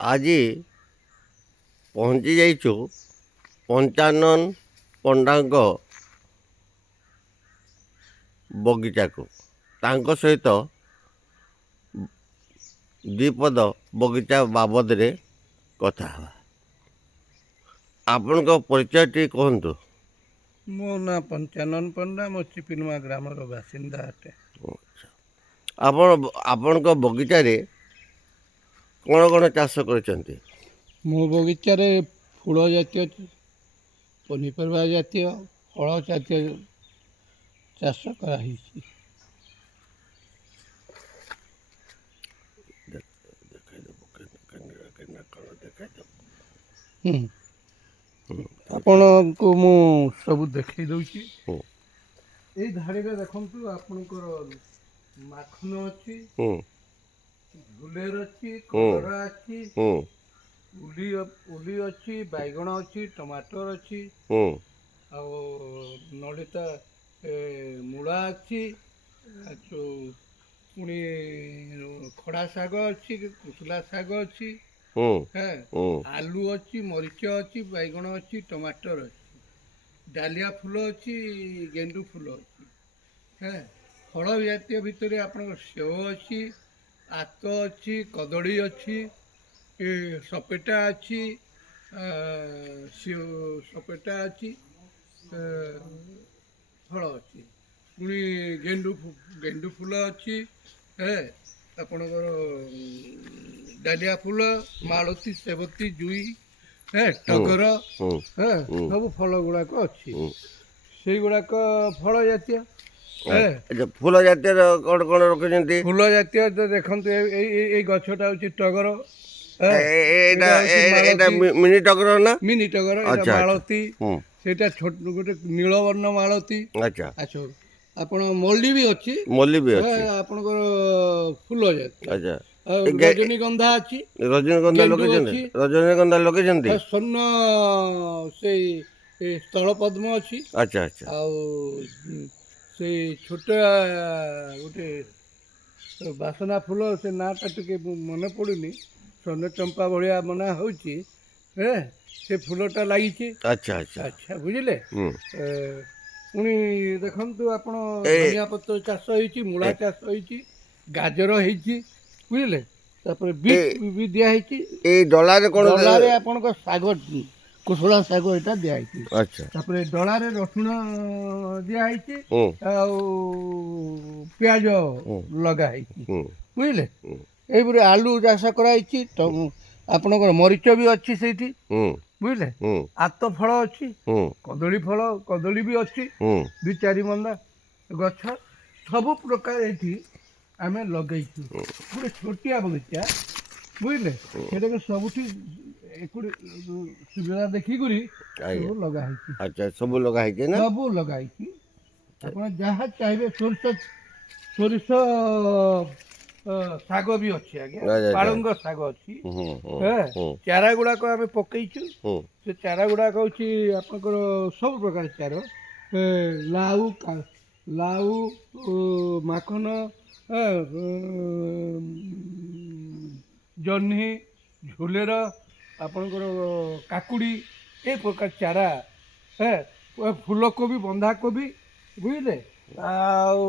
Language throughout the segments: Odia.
ଆଜି ପହଞ୍ଚି ଯାଇଛୁ ପଞ୍ଚାନନ ପଣ୍ଡାଙ୍କ ବଗିଚାକୁ। ତାଙ୍କ ସହିତ ଦ୍ୱିପଦ ବଗିଚା ବାବଦରେ କଥା ହେବା। ଆପଣଙ୍କ ପରିଚୟ ଟିକେ କୁହନ୍ତୁ। ମୋ ନାଁ ପଞ୍ଚାନନ ପଣ୍ଡା, ମୋ ଚିପିନୁଆ ଗ୍ରାମର ବାସିନ୍ଦା ଅଟେ। ଆପଣଙ୍କ ବଗିଚାରେ କ'ଣ କ'ଣ ଚାଷ କରିଛନ୍ତି? ମୋ ବଗିଚାରେ ଫୁଲ ଜାତୀୟ, ପନିପରିବା ଜାତୀୟ, ଫଳ ଜାତୀୟ ଚାଷ କରାହେଇଛି। ଆପଣଙ୍କୁ ମୁଁ ସବୁ ଦେଖେଇ ଦେଉଛି। ଏଇ ଧାଡ଼ିରେ ଦେଖନ୍ତୁ, ଆପଣଙ୍କର ମାଖନ ଅଛି, ଝୁଲେର ଅଛି, କଲରା ଅଛି, ଉଲି ଅଛି, ବାଇଗଣ ଅଛି, ଟମାଟର ଅଛି, ଆଉ ନଳିତା ମୂଳା ଅଛି, ପୁଣି ଖଡ଼ା ଶାଗ ଅଛି, କୁଶୁଲା ଶାଗ ଅଛି, ଆଲୁ ଅଛି, ମରିଚ ଅଛି, ବାଇଗଣ ଅଛି, ଟମାଟର ଅଛି, ଡାଲିଆ ଫୁଲ ଅଛି, ଗେଣ୍ଡୁ ଫୁଲ ଅଛି। ଫଳ ଜାତୀୟ ଭିତରେ ଆପଣଙ୍କର ସେଓ ଅଛି, ଆତ ଅଛି, କଦଳୀ ଅଛି, ସପେଟା ଅଛି, ସପେଟା ଅଛି, ଫଳ ଅଛି। ପୁଣି ଗେଣ୍ଡୁ ଫୁଲ ଅଛି, ଆପଣଙ୍କର ଡାଲିଆ ଫୁଲ, ମାଳତୀ, ସେବତୀ, ଜୁଇ, ଟଗର, ସବୁ ଫଳ ଗୁଡ଼ାକ ଅଛି। ସେଇଗୁଡ଼ାକ ଫଳ ଜାତୀୟ। ଫୁଲ ଜାତୀୟର କ'ଣ କ'ଣ ରଖିଛନ୍ତି? ଫୁଲ ଜାତୀୟ ଦେଖନ୍ତୁ, ଏଇ ଗଛଟା ହେଉଛି ଟଗର, ଏଇଟା ମିନି ଟଗର ନା? ମିନି ଟଗର, ଏଇଟା ମାଳତୀ, ସେଇଟା ଗୋଟେ ନୀଳବର୍ଣ୍ଣ ମାଳତୀ। ଆଚ୍ଛା, ଆପଣ ମଲ୍ଲି ବି ଅଛି, ଆପଣଙ୍କର ଫୁଲ ଜାତୀୟ। ଆଉ ରଜନୀଗନ୍ଧା ଅଛି, ରଜନୀଗନ୍ଧା ଲଗେଇଛନ୍ତି। ସ୍ୱର୍ଣ୍ଣ ସେଇ ସ୍ଥଳ ପଦ୍ମ ଅଛି। ଆଉ ସେଇ ଛୋଟ ଗୋଟେ ବାସନା ଫୁଲ, ସେ ନାଁଟା ଟିକେ ମନେ ପଡ଼ୁନି, ସ୍ୱର୍ଣ୍ଣ ଚମ୍ପା ଭଳିଆ ମନା ହେଉଛି, ସେ ଫୁଲଟା ଲାଗିଛି। ଆଚ୍ଛା, ବୁଝିଲେ। ପୁଣି ଦେଖନ୍ତୁ, ଆପଣ ଧନିଆ ପତ୍ର ଚାଷ ହେଇଛି, ମୂଳା ଚାଷ ହେଇଛି, ଗାଜର ହେଇଛି, ବୁଝିଲେ। ତାପରେ ବିଟ୍ ବି ଦିଆହେଇଛି। ଏଇ ଡଲାରେ କ'ଣ? ଡଲାରେ ଆପଣଙ୍କ ଶାଗ, କୁଶଳା ଶାଗ, ଏଇଟା ଦିଆହେଇଛି। ତାପରେ ଡଳାରେ ରସୁଣ ଦିଆହେଇଛି, ଆଉ ପିଆଜ ଲଗା ହେଇଛି, ବୁଝିଲେ। ଏଇପରି ଆଳୁ ଚାଷ କରାହେଇଛି, ଆପଣଙ୍କର ମରିଚ ବି ଅଛି ସେଇଠି, ବୁଝିଲେ। ଆତ ଫଳ ଅଛି, କଦଳୀ ବି ଅଛି, 2-4 ମନ୍ଦା ଗଛ, ସବୁ ପ୍ରକାର ଏଇଠି ଆମେ ଲଗେଇଛୁ। ଗୋଟେ ଛୋଟିଆ ବଗିଚା, ବୁଝିଲେ, ସେଟାକୁ ସବୁଠି ସୁବିଧା ଦେଖିକରି ସବୁ ଲଗା ହେଇଛି। ସବୁ ଲଗା ହେଇଛି ନା? ସବୁ ଲଗା ହେଇଛି। ଆପଣ ଯାହା ଚାହିଁବେ, ସୋରିଷ ଶାଗ ବି ଅଛି, ଆଜ୍ଞା, ପାଳଙ୍ଗ ଶାଗ ଅଛି। ଚାରା ଗୁଡ଼ାକ ଆମେ ପକେଇଛୁ। ସେ ଚାରା ଗୁଡ଼ାକ ହେଉଛି ଆପଣଙ୍କର ସବୁ ପ୍ରକାର ଚାରା, ଲାଉ, ମାଖନ, ଜହ୍ନି, ଝୁଲେର, ଆପଣଙ୍କର କାକୁଡ଼ି, ଏ ପ୍ରକାର ଚାରା, ଫୁଲକୋବି, ବନ୍ଧାକୋବି, ବୁଝିଲେ। ଆଉ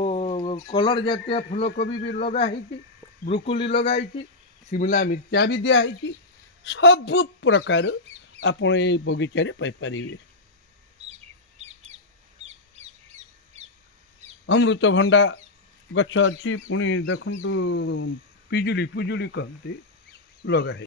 କଲର୍ ଜାତୀୟ ଫୁଲକୋବି ବି ଲଗା ହେଇଛି, ବ୍ରୋକୋଲି ଲଗା ହେଇଛି, ଶିମଲା ମିର୍ଚା ବି ଦିଆହେଇଛି। ସବୁ ପ୍ରକାର ଆପଣ ଏଇ ବଗିଚାରେ ପାଇପାରିବେ। ଅମୃତଭଣ୍ଡା ଗଛ ଅଛି, ପୁଣି ଦେଖନ୍ତୁ ପିଜୁଳି କହନ୍ତି, ଲଗା ହେଇଛି।